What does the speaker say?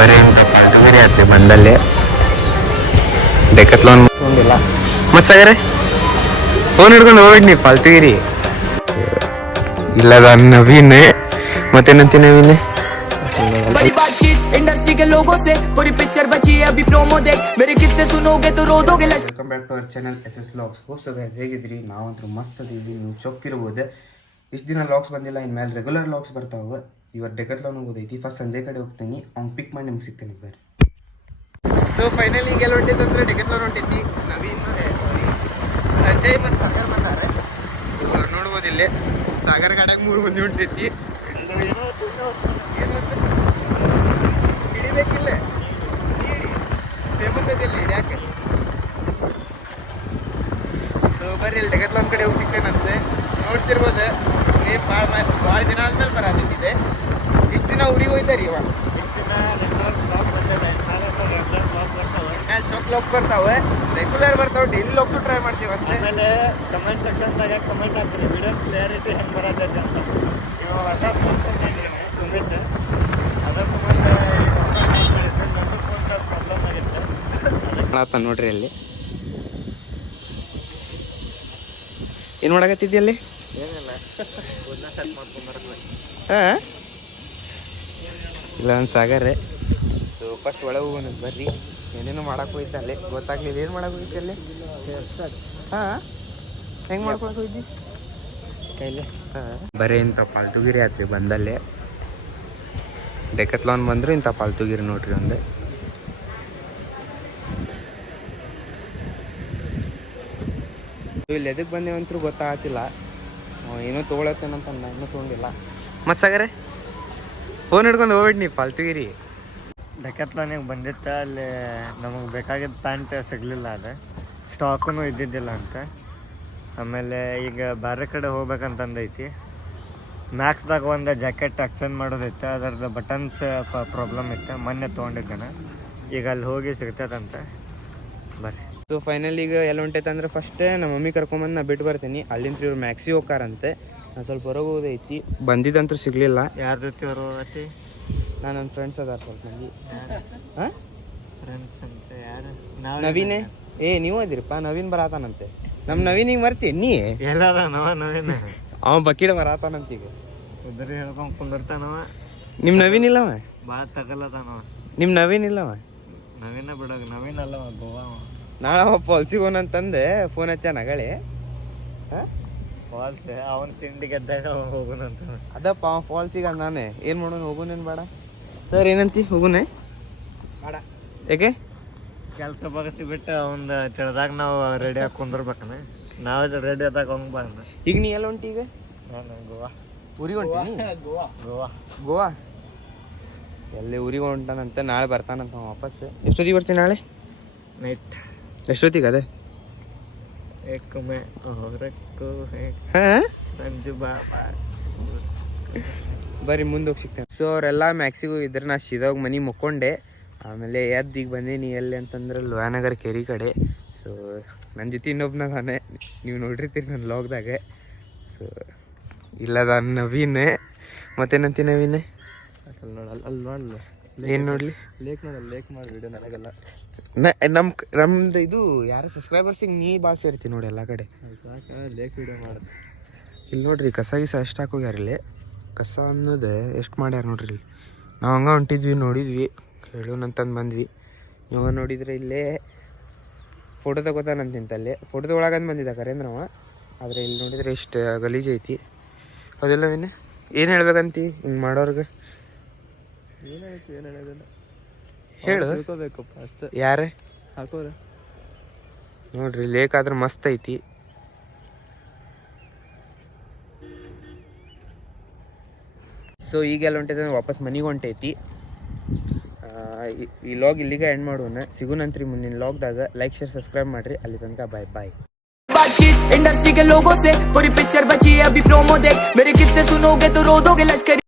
ಬರೀ ಬೇರೆ ಆಯ್ತು ಬಂದಲ್ಲಿ ಡೆಕತ್ಲಾನ್ ತಗೊಂಡಿಲ್ಲ ಮತ್ತೆ ಸಾಗರೆ ಫೋನ್ ಹಿಡ್ಕೊಂಡು ಹೋಗ್ಬೇಡಿ ನೀವು ಪಾಲ್ತಿಗಿರಿ ಇಲ್ಲದ ನವೀನ್ ಮತ್ತೇನಂತಿ ನವೀನ್ बड़ी बातचीत इंडस्ट्री के लोगों से पूरी पिक्चर बची है अभी प्रोमो देख मेरे किस्से सुनोगे तो रो दोगे welcome back to our channel SS Vlogs. Hopes guys ಹೇಗಿದ್ರಿ? ನಾವಂತೂ ಮಸ್ತ್ ಅದೀವಿ, ನೀವು ಚೊಕ್ಕಿರ್ಬೋದು. ಇಷ್ಟು ದಿನ ಲಾಗ್ಸ್ ಬಂದಿಲ್ಲ, ಇನ್ಮೇಲೆ ರೆಗ್ಯುಲರ್ ಲಾಗ್ಸ್ ಬರ್ತಾವೆ. ಇವತ್ತು ಡೆಕತ್ಲಾನ್ ಹೋಗೋದೈತಿ, ಫಸ್ಟ್ ಸಂಜೆ ಕಡೆ ಹೋಗ್ತೀನಿ, ಅವ್ನು ಪಿಕ್ ಮಾಡಿ ನಿಮ್ಗೆ ಸಿಗ್ತೇನೆ ಬರ್ರಿ. ಸೊ ಫೈನಲಿ ಈಗ ಎಲ್ಲ ಹೊಂಟೈತಂದ್ರೆ ಡೆಕತ್ಲಾನ್ ಹೊಂಟೈತಿ. ನವೀನ್ ಸಂಜಯ್ ಮತ್ತು ಸಾಗರ್ ಬಂದಾರೆ. ನೋಡ್ಬೋದು ಇಲ್ಲೇ ಸಾಗರ್ ಗಾಡ್ಯಾಗ 3 ಮಂದಿ ಹೊಂಟೈತಿ. ಹಿಡಿಬೇಕಿಲ್ಲ ಹಿಡಿ ಫೇಮಸ್ ಐತಿ ಇಲ್ಲಿ ಹಿಡಿಯಾಕೆ. ಸೊ ಬರ್ರಿ ಇಲ್ಲಿ ಡೆಕತ್ಲಾನ್ ಕಡೆ ಹೋಗಿ ಸಿಗ್ತೇನಂತೆ. ನೋಡ್ತಿರ್ಬೋದು ಟ್ರೇನ್ ಭಾಳ ದಿನ ಆದ್ಮೇಲೆ ಬರತೈತಿದೆ. ಇಷ್ಟು ದಿನ ಊರಿಗೆ ಹೋಯ್ತಾರಿ ಇವಾಗ. ಇಷ್ಟು ದಿನ ಚೊಕ್ ಲಾಕ್ ಬರ್ತಾವೆ, ರೆಗ್ಯುಲರ್ ಬರ್ತಾವೆ, ಡೈಲಿ ಲಾಕ್ಸು ಟ್ರೈ ಮಾಡ್ತೀವಿ. ಆಮೇಲೆ ಕಮೆಂಟ್ ಸೆಕ್ಷನ್ದಾಗ ಕಮೆಂಟ್ ಹಾಕ್ತೀರಿ ವಿಡಿಯೋ ಕ್ಲಿಯರಿಟಿ ಹೆಂಗೆ ಬರತೈತಿ ಅಂತ. ಇವಾಗ ಹೊಸ ಫೋನ್ ತಂದಿದ್ರಿ ಸುಮಿತ್, ಅದ್ರ ಸಂಬಂಧ ನನ್ನ ಫೋನ್ ಸ್ವಲ್ಪ ಪ್ರಾಬ್ಲಮ್ ಆಗಿತ್ತು ನೋಡ್ರಿ. ಅಲ್ಲಿ ಏನು ಮಾಡಕತ್ತಿದ್ದಿ? ಅಲ್ಲಿ ಏನಿಲ್ಲ, ಹಾಂ ಇಲ್ಲ ಒಂದು ಸಾಗರೇ. ಸೊ ಫಸ್ಟ್ ಒಳಗೆ ಹೋಗೋಣ ಬರ್ರಿ. ಏನೇನು ಮಾಡಕ್ಕೆ ಹೋಯ್ತು ಅಲ್ಲಿ ಗೊತ್ತಾಗ್ಲಿಲ್ಲ. ಏನು ಮಾಡಕ್ಕೆ ಹೋಯ್ತು ಅಲ್ಲಿ? ಹಾಂ ಹೆಂಗೆ ಮಾಡ್ಕೊಳಕ್ಕೆ ಹೋಯ್ತಿ ಕೈಲಿ? ಹಾಂ ಬರೀ ಇಂಥ ಪಾಲ್ತುಗಿರಿ ಆತ್ರಿ ಬಂದಲ್ಲೇ. ಡೆಕತ್ಲಾನ್ ಬಂದ್ರು ಇಂಥ ಪಾಲ್ತುಗಿರಿ ನೋಡ್ರಿ ಒಂದು. ಇಲ್ಲಿ ಎದಕ್ಕೆ ಬಂದೇವಂತರೂ ಗೊತ್ತಾಗ್ತಿಲ್ಲ. ಏನೋ ತೊಗೊಳತ್ತೇನಂತ ನಾ ಇನ್ನೂ ತೊಗೊಂಡಿಲ್ಲ. ಮತ್ತು ಸಾಗರೆ ಫೋನ್ ಹಿಡ್ಕೊಂಡು ಹೋಗ್ಬೇಡಿ ನೀವು ಪಾಲ್ತುಗಿರಿ. ಡೆಕತ್ಲಾನಿಗೆ ಬಂದಿತ್ತು, ಅಲ್ಲಿ ನಮಗೆ ಬೇಕಾಗಿದ್ದ ಪ್ಯಾಂಟ್ ಸಿಗಲಿಲ್ಲ, ಅದು ಸ್ಟಾಕೂ ಇದ್ದಿದ್ದಿಲ್ಲ ಅಂತ. ಆಮೇಲೆ ಈಗ ಬೇರೆ ಕಡೆ ಹೋಗ್ಬೇಕಂತಂದೈತಿ. ಮ್ಯಾಕ್ಸ್ದಾಗ ಒಂದು ಜಾಕೆಟ್ ಎಕ್ಸ್ಚೇಂಜ್ ಮಾಡೋದೈತೆ, ಅದರದ್ದು ಬಟನ್ಸ್ ಪ್ರಾಬ್ಲಮ್ ಇತ್ತು, ಮೊನ್ನೆ ತೊಗೊಂಡಿದ್ದಾನೆ. ಈಗ ಅಲ್ಲಿ ಹೋಗಿ ಸಿಗ್ತೈತಂತೆ ಬರ್ರಿ. ಸೊ ಫೈನಲ್ ಈಗ ಎಲ್ಲ ಹೊಂಟೈತೆ ಅಂದ್ರೆ ಫಸ್ಟ್ ನಮ್ಮ ಮಮ್ಮಿ ಕರ್ಕೊಂಬಂದು ನಾ ಬಿಟ್ಟು ಬರ್ತೀನಿ. ಅಲ್ಲಿಂದ ಇವ್ರು ಮ್ಯಾಕ್ಸಿ ಹೋಗ್ಕಾರಂತೆ. ನಾನು ಸ್ವಲ್ಪ ಹೊರಗೆ ಹೋದೈತಿ, ಬಂದಿದ್ದಂತೂ ಸಿಗಲಿಲ್ಲ. ಯಾರ ಜೊತೆ ಹೊರಗತಿ? ನಾನು ನನ್ನ ಫ್ರೆಂಡ್ಸ್ ಅದಾರ ಸ್ವಲ್ಪ ಮಂದಿ. ಹಾಂ ಫ್ರೆಂಡ್ಸ್ ಅಂತ ಯಾರು? ನವೀನೇ. ನೀವು ಅದಿರಪ್ಪ, ನವೀನ್ ಬರಾತಾನಂತೆ. ನಮ್ಮ ನವೀನಿಗೆ ಮರ್ತೀನಿ ನೀ? ಎಲ್ಲದ ನವೀನ ಅವ ಬಕೀಡ ಬರಾತಾನಂತೀಗ. ಉದ್ರಿ ಹೇಳ್ಕೊಂಡು ಕುಂದಿರ್ತಾನವ. ನಿಮ್ಮ ನವೀನ್ ಇಲ್ಲವ? ಭಾಳ ತಗಲತಾನವ. ನಿಮ್ಮ ನವೀನ್ ಇಲ್ಲವ? ನವೀನ ಬಿಡೋಗ, ನವೀನ್ ಅಲ್ಲವ ಗೋವಾ. ನಾಳೆ ಅವ ಫಾಲ್ಸಿಗೆ ಹೋನಂತಂದೆ ಫೋನ್ ಹಚ್ಚ ನಗಳೆ. ಹಾಂ ಫಾಲ್ಸ್ ಅವನ ತಿಂಡಿ ಗೆದ್ದಾಗ ಹೋಗೋಣಂತ. ಅದಪ್ಪ ಅವ ಫಾಲ್ಸಿಗೆ ನಾನೇ ಏನು ಮಾಡೋಣ, ಹೋಗೋನೇನು ಬೇಡ? ಸರ್ ಏನಂತಿ, ಹೋಗೋಣ ಬೇಡ? ಯಾಕೆ? ಕೆಲಸ ಬಗಸಿಬಿಟ್ಟು ಅವ್ನ ತಿಳಿದಾಗ ನಾವು ರೆಡಿ ಆಗಿ ಕುಂದಿರ್ಬೇಕನ. ನಾವು ರೆಡಿ ಆದಾಗ ಅವ್ನು ಬರೋಣ. ಈಗ ನೀ ಎಲ್ಲ ಹೊಂಟಿ? ಈಗ ನಾನು ಗೋವಾ. ಊರಿಗೆ ಹೊಂಟೀನಿ? ಗೋವಾ ಗೋವಾ ಗೋವಾ ಎಲ್ಲಿ ಊರಿಗೆ ಹೊಂಟಾನಂತೆ. ನಾಳೆ ಬರ್ತಾನಂತ ವಾಪಸ್. ಎಷ್ಟೊತ್ತಿಗೆ ಬರ್ತೀನಿ ನಾಳೆ? ನೈಟ್. ಎಷ್ಟೊತ್ತಿಗೆ? ಅದೇ ಬರೀ ಮುಂದೆ ಹೋಗಿ ಸಿಗ್ತೇನೆ. ಸೊ ಅವರೆಲ್ಲ ಮ್ಯಾಕ್ಸಿಗೆ ಹೋಗಿದ್ರೆ ನಾ ಸೀದಾಗ ಮನೆ ಮುಕ್ಕೊಂಡೆ. ಆಮೇಲೆ ಎದ್ದು ಈಗ ಬಂದೀನಿ ಎಲ್ಲಿ ಅಂತಂದ್ರೆ ಲೋಹಾನಗರ್ ಕೆರೆ ಕಡೆ. ಸೊ ನನ್ನ ಜೊತೆ ಇನ್ನೊಬ್ಬನಾನೆ, ನೀವು ನೋಡಿರ್ತೀರಿ ನನ್ನ ಲಾಗ್ದಾಗ. ಸೊ ಇಲ್ಲದ ನವೀನ್ ಮತ್ತೇನಂತಿ ನವೀನ್? ಅಲ್ಲಿ ನೋಡಲ್ಲ, ಏನು ನೋಡಲಿ? ಲೇಕ್ ನೋಡಲ್ಲ, ಲೇಕ್ ಮಾಡಿ ವಿಡಿಯೋ ನನಗೆಲ್ಲ. ನಮ್ದು ಇದು ಯಾರು ಸಬ್ಸ್ಕ್ರೈಬರ್ಸಿಗೆ ನೀ ಭಾಳ ಸೇರ್ತಿ ನೋಡಿ ಎಲ್ಲ ಕಡೆ. ಲೇಕ್ ವಿಡಿಯೋ ಮಾಡೋದು. ಇಲ್ಲಿ ನೋಡ್ರಿ ಕಸ ಗಿಸ ಎಷ್ಟು ಹಾಕೋಗ್ಯಾರ ಇಲ್ಲಿ. ಕಸ ಅನ್ನೋದು ಎಷ್ಟು ಮಾಡ್ಯಾರ ನೋಡ್ರಿ ಇಲ್ಲಿ. ನಾವು ಹಂಗೆ ಹೊಂಟಿದ್ವಿ, ನೋಡಿದ್ವಿ, ಹೇಳೋಣಂತಂದು ಬಂದ್ವಿ. ನೀವು ನೋಡಿದ್ರೆ ಇಲ್ಲೇ ಫೋಟೋ ತಗೋತಾನಂತಿಂತಲ್ಲೇ. ಫೋಟೋ ತೊಗೊಳಗಂದು ಬಂದಿದ್ದ ಕರೇಂದ್ರವ. ಆದರೆ ಇಲ್ಲಿ ನೋಡಿದ್ರೆ ಇಷ್ಟು ಗಲೀಜು ಐತಿ. ಅದೆಲ್ಲವೇನು ಏನು ಹೇಳ್ಬೇಕಂತಿ ಹಿಂಗೆ ಮಾಡೋರ್ಗೆ? ಏನಾಯ್ತು ಏನು ಹೇಳೋದಿಲ್ಲ, ಹೇಳು. ತಿಳ್ಕೊಬೇಕಪ್ಪ ಅಷ್ಟೇ. ಯಾರೇ ಹಾಕೋರ ನೋಡ್ರಿ ಲೇಕ್ ಆದ್ರೆ ಮಸ್ತ್ ಐತಿ. ಸೊ ಈಗೆಲ್ಲ ಹೊಂಟೈತೆ ವಾಪಸ್ ಮನೆಗೆ ಹೊಂಟೈತಿ. ಈ ಲಾಗ್ ಇಲ್ಲಿಗೆ ಎಂಡ್ ಮಾಡೋಣ. ಸಿಗುನಂತ್ರಿ ಮುಂದಿನ ಲಾಗ್ದಾಗ. ಲೈಕ್ ಶೇರ್ ಸಬ್ಸ್ಕ್ರೈಬ್ ಮಾಡ್ರಿ. ಅಲ್ಲಿ ತನಕ ಬಾಯ್ ಬಾಯ್. बातचीत इंडस्ट्री के लोगों से पूरी पिक्चर बची है अभी प्रोमो देख मेरे किस्से सुनोगे तो रो दोगे लश्करी